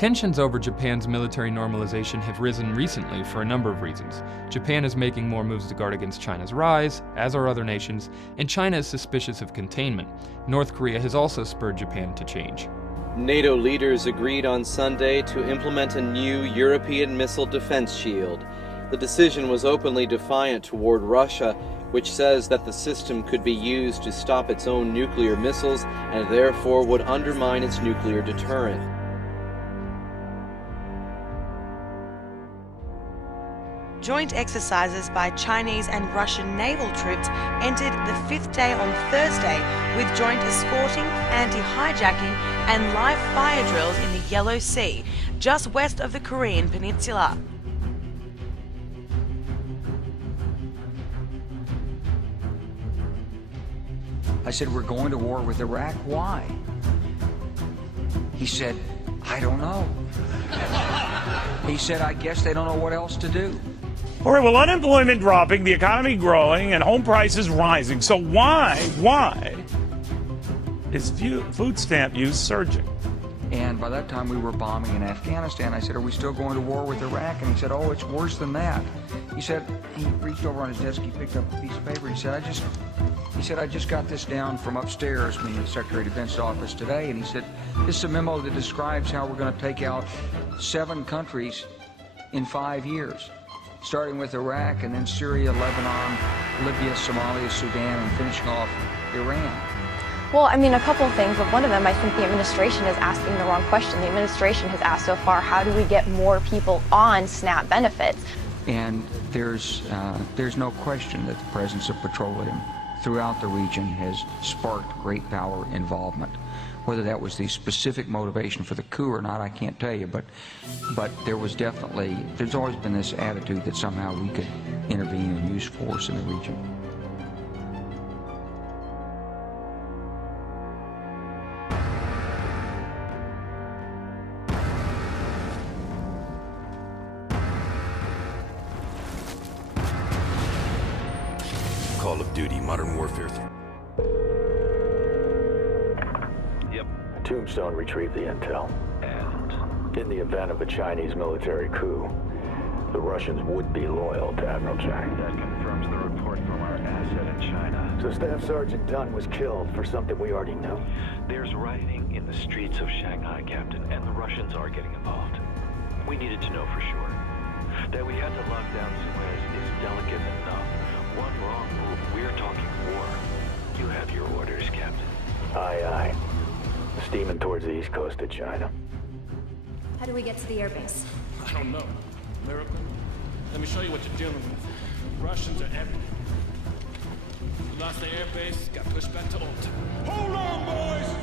Tensions over Japan's military normalization have risen recently for a number of reasons. Japan is making more moves to guard against China's rise, as are other nations, and China is suspicious of containment. North Korea has also spurred Japan to change. NATO leaders agreed on Sunday to implement a new European missile defense shield. The decision was openly defiant toward Russia, which says that the system could be used to stop its own nuclear missiles and therefore would undermine its nuclear deterrent. Joint exercises by Chinese and Russian naval troops entered the fifth day on Thursday, with joint escorting, anti-hijacking and live fire drills in the Yellow Sea, just west of the Korean peninsula. I said, we're going to war with Iraq. Why? He said, I don't know. He said, I guess they don't know what else to do. All right, well, unemployment dropping, the economy growing, and home prices rising. So why is food stamp use surging? And by that time, we were bombing in Afghanistan. I said, are we still going to war with Iraq? And he said, oh, it's worse than that. He said, he reached over on his desk, he picked up a piece of paper. He said, I just got this down from upstairs, meaning the Secretary of Defense's office today. And he said, this is a memo that describes how we're going to take out 7 countries in 5 years, starting with Iraq and then Syria, Lebanon, Libya, Somalia, Sudan, and finishing off Iran. Well, I mean, a couple of things, but one of them, I think the administration is asking the wrong question. The administration has asked so far, how do we get more people on SNAP benefits? And there's no question that the presence of petroleum throughout the region has sparked great power involvement. Whether that was the specific motivation for the coup or not, I can't tell you, but there's always been this attitude that somehow we could intervene and use force in the region. Call of Duty Modern Warfare 3. Tombstone retrieved the intel. And in the event of a Chinese military coup, the Russians would be loyal to Admiral Chang. That confirms the report from our asset in China. So Staff Sergeant Dunn was killed for something we already knew. There's rioting in the streets of Shanghai, Captain, and the Russians are getting involved. We needed to know for sure. That we had to lock down Suez is delicate enough. One wrong move, we're talking war. You have your orders, Captain. Aye, aye. Steaming towards the east coast of China. How do we get to the airbase? I don't know. Miracle? Let me show you what you're dealing with. Russians are everywhere. We lost the airbase, got pushed back to old time. Hold on, boys!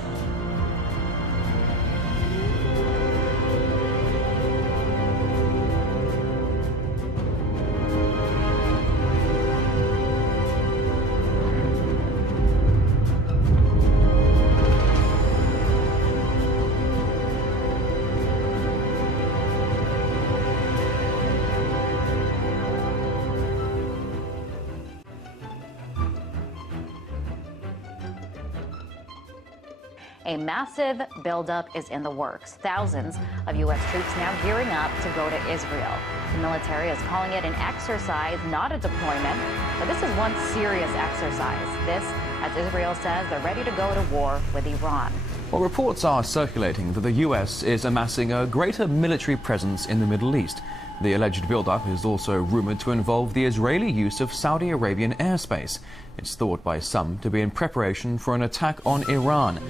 A massive buildup is in the works. Thousands of U.S. troops now gearing up to go to Israel. The military is calling it an exercise, not a deployment, but this is one serious exercise. This, as Israel says, they're ready to go to war with Iran. Well, reports are circulating that the U.S. is amassing a greater military presence in the Middle East. The alleged buildup is also rumored to involve the Israeli use of Saudi Arabian airspace. It's thought by some to be in preparation for an attack on Iran.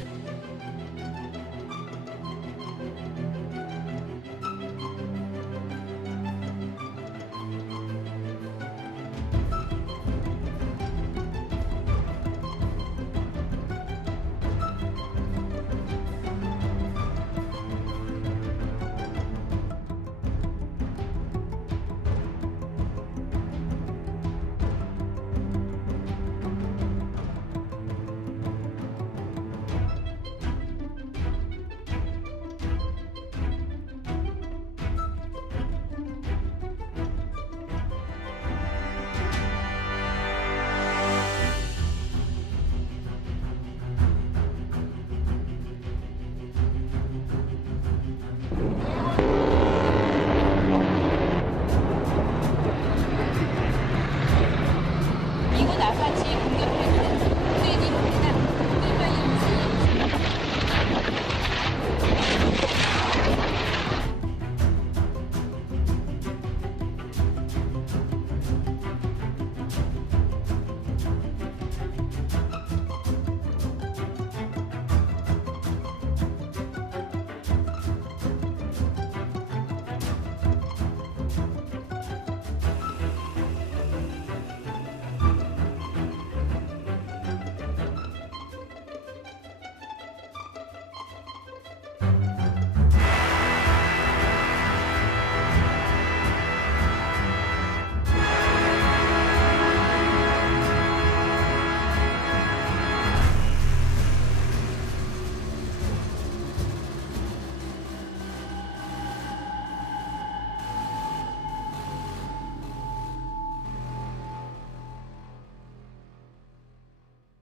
공격